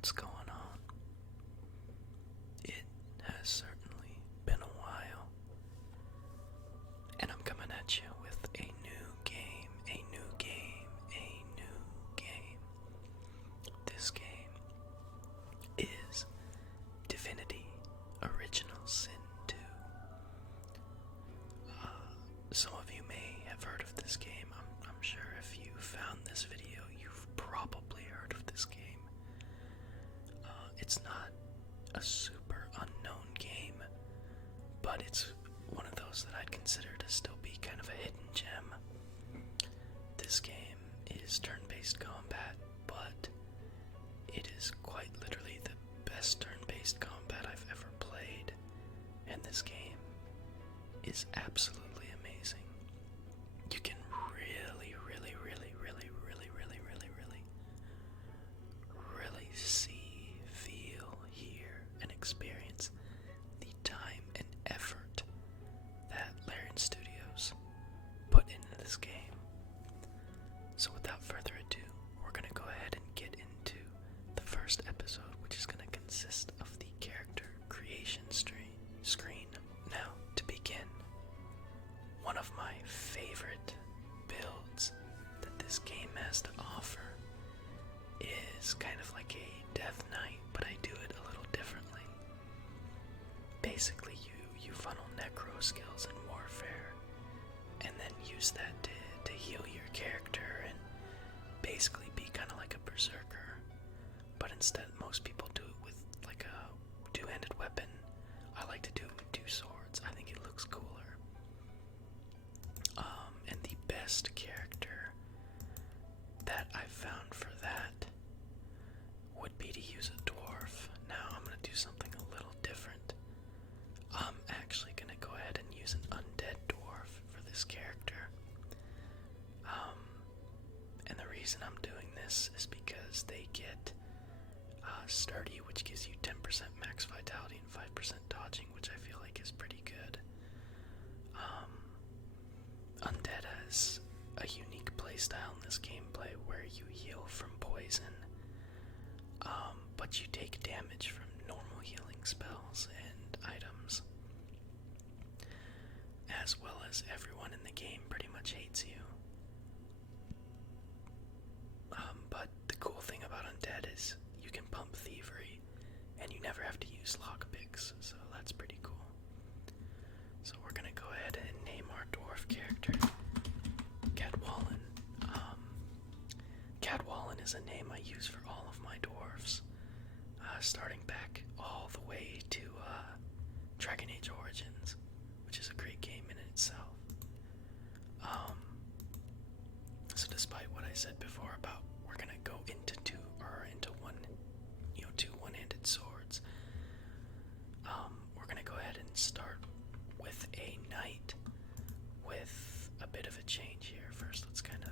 what's going on? It has certainly been a while, and I'm coming at you with a new game, a new game, a new game. This game is Divinity Original Sin 2. Some of you may have heard of this game. I'm sure if you found this video, you've probably heard of this game. It's not a super unknown game, but it's one of those that I'd consider to still be kind of a hidden gem. This game is turn-based combat, but it is quite literally the best turn-based combat I've ever played, and this game is absolutely amazing. You can really see, feel, hear, and experience the time and effort that Larian Studios put into this game. So without further ado, we're going to go ahead and get into the first episode, which is going to consist of the character creation screen. Now, to begin, one of my favorite builds that this game has to offer is kind of like a Death Knight, but I do it a little differently. Basically, you funnel necro skills in warfare, and then use that to heal your character and basically be kind of like a berserker. But instead, most people do it with like a two-handed weapon. I like to do it with two swords. I think it looks cooler. And the best character that I've found for that would be to use a dwarf. Now I'm going to do something a little different. I'm actually going to go ahead and use an undead dwarf for this character. And the reason I'm doing this is because they get sturdy, which gives you 10% max vitality and 5% dodging, which I feel like is pretty good. Undead has a unique playstyle in this gameplay where you heal from poison, but you take damage from normal healing spells and items, as well as everyone in the game pretty much hates you. But the cool thing about Undead is you can pump thievery, and you never have to use lockpicks, so that's pretty cool. So we're gonna go ahead and name our dwarf character Cadwallon. Cadwallon is a name I use for all of my dwarves, starting back all the way to Dragon Age Origins, which is a great game in itself. So despite what I said before about we're gonna go into two one-handed swords, we're gonna go ahead and start with a knight with a bit of a change here. First, let's kind of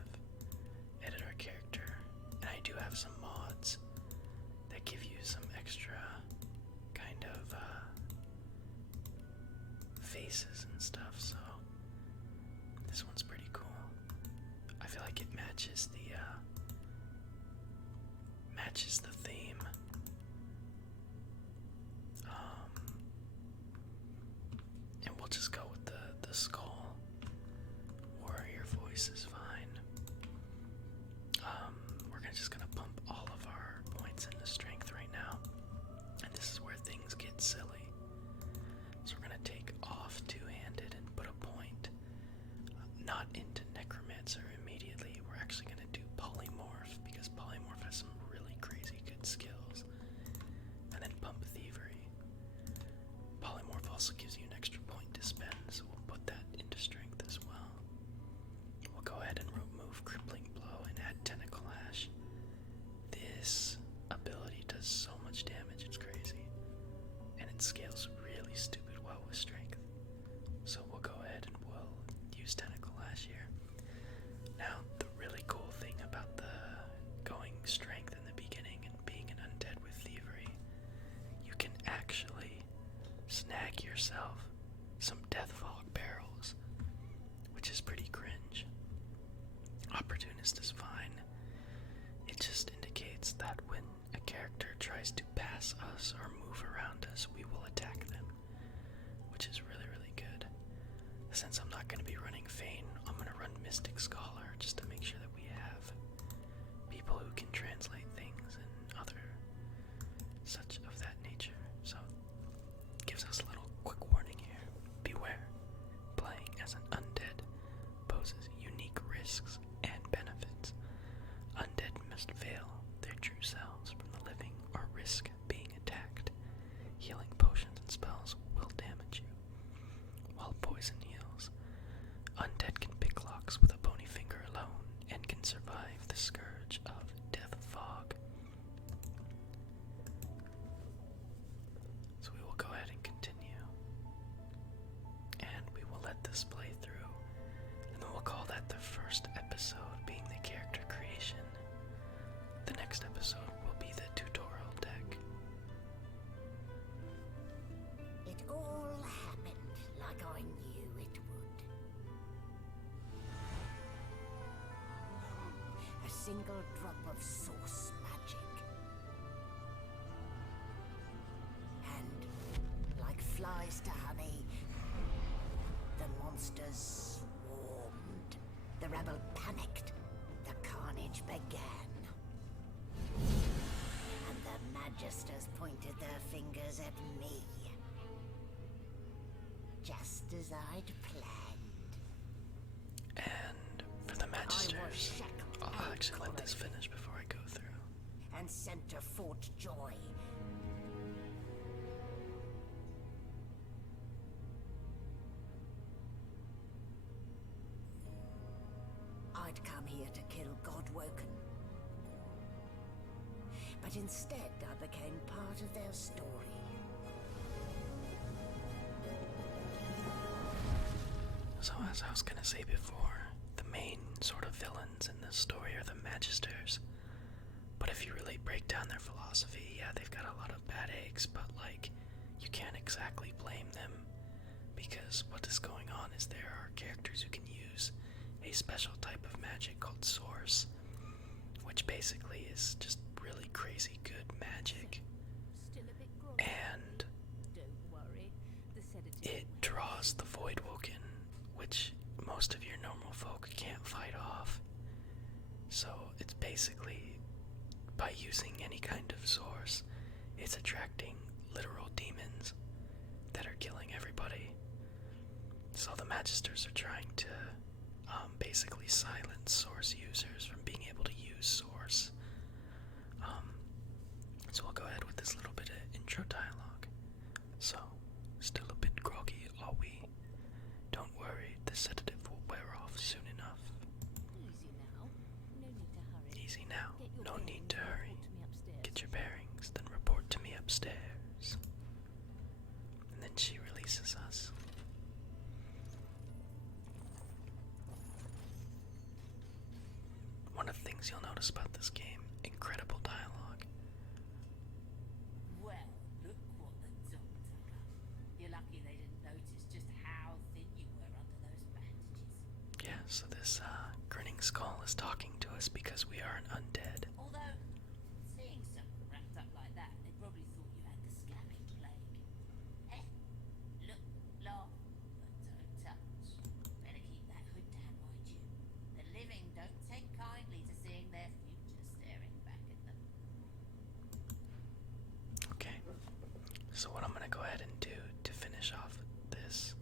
edit our character, and I do have some mods that give you some extra kind of faces and stuff, so this one's pretty cool. I feel like it matches the theme. And we'll just go with the skull. Warrior voice is fine. We're just gonna pump all of our points into strength right now, and this is where things get silly. So we're gonna take off two-handed and put a point, not into necromancer immediately. We're actually gonna do polymorph, because polymorph has some really crazy good skills, and then pump thievery. Polymorph also gives you an extra point to spend, so we'll put that into strength as well. We'll go ahead and remove crippling blow and add tentacle lash. This ability does so much damage, it's crazy, and it scales really stupid well with strength. So we'll go ahead and we'll use tentacle lash here. Now, the really cool thing about the going strength in the beginning and being an undead with thievery, you can actually snag yourself some death fog barrels, which is pretty cringe. Opportunist is fine. It just indicates that when a character tries tries to pass us or move around us, we will attack them, which is really, really good. Since I'm not going to be running Feign, I'm going to run Mystic Scholar just to make sure that we have people who can translate things and other such of that nature. So, gives us a little quick warning here. Beware, playing as an undead poses unique risks and benefits. Undead must veil their true selves from the living or risk being attacked. Healing potions and spells will damage you, while poison heals. Undead can pick locks with a bony finger alone and can survive the scourge of death fog. So we will go ahead and continue, and we will let this play through, and then we'll call that the first episode, being the character creation. The next episode will be the tutorial deck. It all happened like I knew it would. A single drop of source magic. And, like flies to honey, the monsters swarmed. The rebel panicked. The carnage began. And the magisters pointed their fingers at me. Just as I'd planned. And for the magisters, I'll actually let this finish before I go through. And sent to Fort Joy. I'd come here to kill Godwoken. But instead I became part of their story. So as I was gonna say before, the main sort of villains in this story are the magisters. But if you really break down their philosophy, yeah, they've got a lot of bad eggs, but like, you can't exactly blame them, because what is going on is there are characters who can use a special type of magic called Source, which basically is just really crazy good magic. And it draws the Voidwoken, which most of your normal folk can't fight off. So it's basically, by using any kind of source, it's attracting literal demons that are killing everybody. So the magisters are trying to basically silence source users from being able to use source. So we'll go ahead with this little bit of intro dialogue. So, still a bit groggy, are we? Don't worry, the sedative will wear off soon enough. Easy now. No need to hurry. Get your bearings, then report to me upstairs. And then she releases us. One of the things you'll notice about this game, incredible dialogue. Well, look what the doctor got. You're lucky they didn't notice just how thin you were under those bandages. Yeah, so this grinning skull is talking to us because we are an undead. Although, seeing someone wrapped up like that, they probably thought you had the scabbing plague. Eh? Look, laugh, but don't touch. Better keep that hood down, mind you. The living don't take kindly to seeing their future staring back at them. Okay, so what I'm going to go ahead and do to finish off this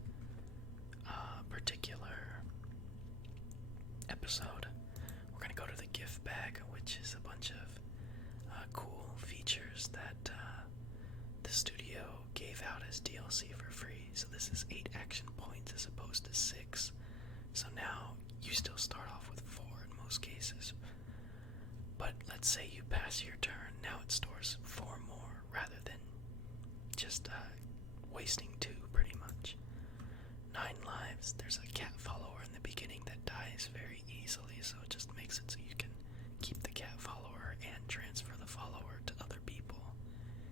particular episode, we're going to go to the gift bag, which is a bunch of cool features that the studio gave out as DLC for free. So this is 8 action points as opposed to 6. So now you still start off with 4 in most cases. But let's say you pass your turn, now it stores 4 more rather than just wasting 2 pretty much. 9 lives, there's a cat follower in the beginning that dies very easily, so it just makes it so you can keep the cat follower and transfer the follower to other people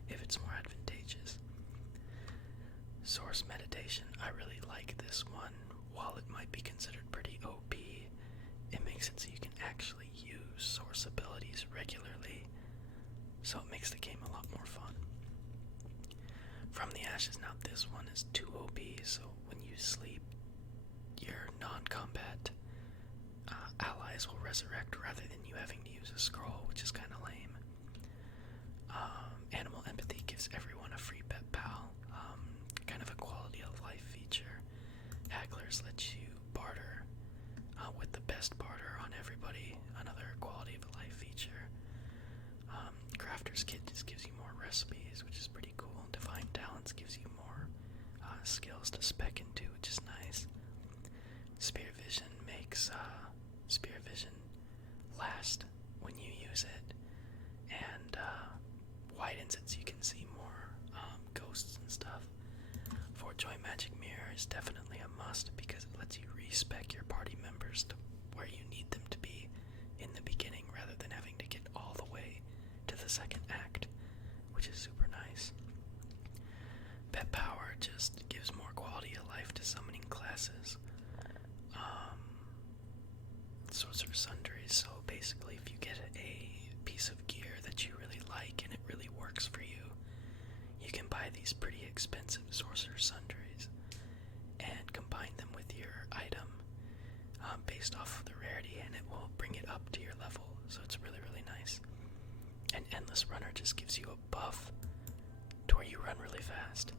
if it's more advantageous. Source meditation, I really like this one. While it might be considered pretty OP, it makes it so you can actually use source abilities regularly, so it makes the game a lot more dashes. Now this one is 2 OP, so when you sleep, your non-combat allies will resurrect rather than you having to use a scroll, which is kind of lame. Animal empathy gives everyone a free pet pal, kind of a quality of life feature. Hagglers let you barter with the best barter on everybody, another quality of life feature. Crafter's Kit just gives you more recipes, which is pretty cool. Divine Talents gives you more skills to spec into, which is nice. Spear Vision makes Spear Vision last when you use it, and widens it so you can see more ghosts and stuff. Joy Magic Mirror is definitely a must because it lets you respec your party members to where you need them to be in the beginning rather than having to get all the way to the second act, which is super nice. Pet Power just gives more quality of life to summoning classes. Sorcerer Sundries, so basically if you get a piece of gear that you really like and it really works for you, you can buy these pretty expensive Sorcerer Sundries and combine them with your item based off of the rarity, and it will bring it up to your level, so it's really, really nice. And Endless Runner just gives you a buff to where you run really fast,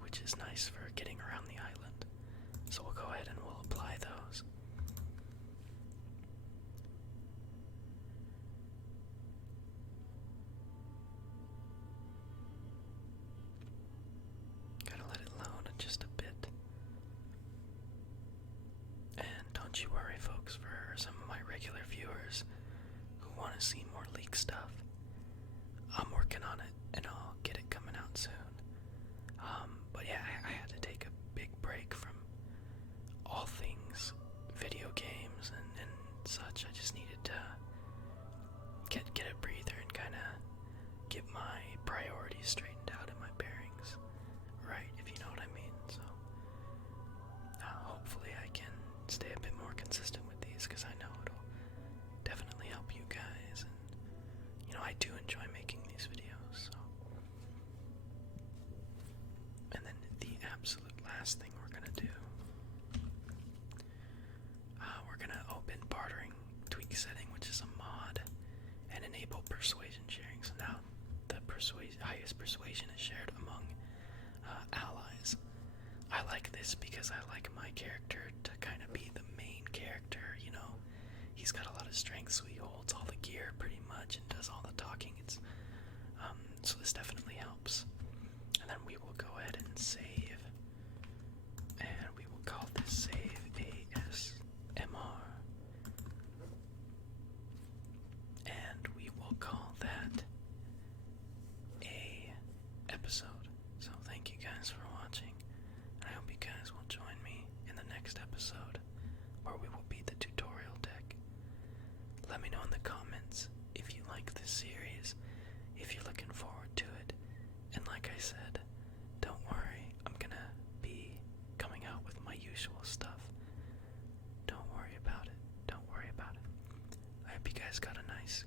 which is nice for getting around the island. So we'll go ahead and we'll apply those. Gotta let it load just a bit. And don't you worry, folks, for some of my regular viewers who want to see more leak stuff. I'm working on it, and I'll get it coming out soon. But yeah, I had to take a big break from all things video games and such. I just needed to get a breather and kind of get my priorities straightened out and my bearings right, if you know what I mean. So hopefully I can stay a bit more consistent with these, because I know it'll definitely help you guys, and I do enjoy making these videos. So, and then the absolute last thing we're gonna do, we're gonna open bartering tweak setting, which is a mod, and enable persuasion sharing. So now the highest persuasion is shared among allies. I like this because I like my character to kind of be the main character, He's got a lot of strength, so he holds all the gear pretty much and does all the talking. So this definitely helps. And then we will go ahead and save. And we will call this save ASMR. And we will call that a episode. So thank you guys for watching. And I hope you guys will join me in the next episode, where we will beat the tutorial deck. Let me know in the comments if you like this series, if you're looking forward to it. And like I said, don't worry, I'm gonna be coming out with my usual stuff. Don't worry about it. Don't worry about it. I hope you guys got a nice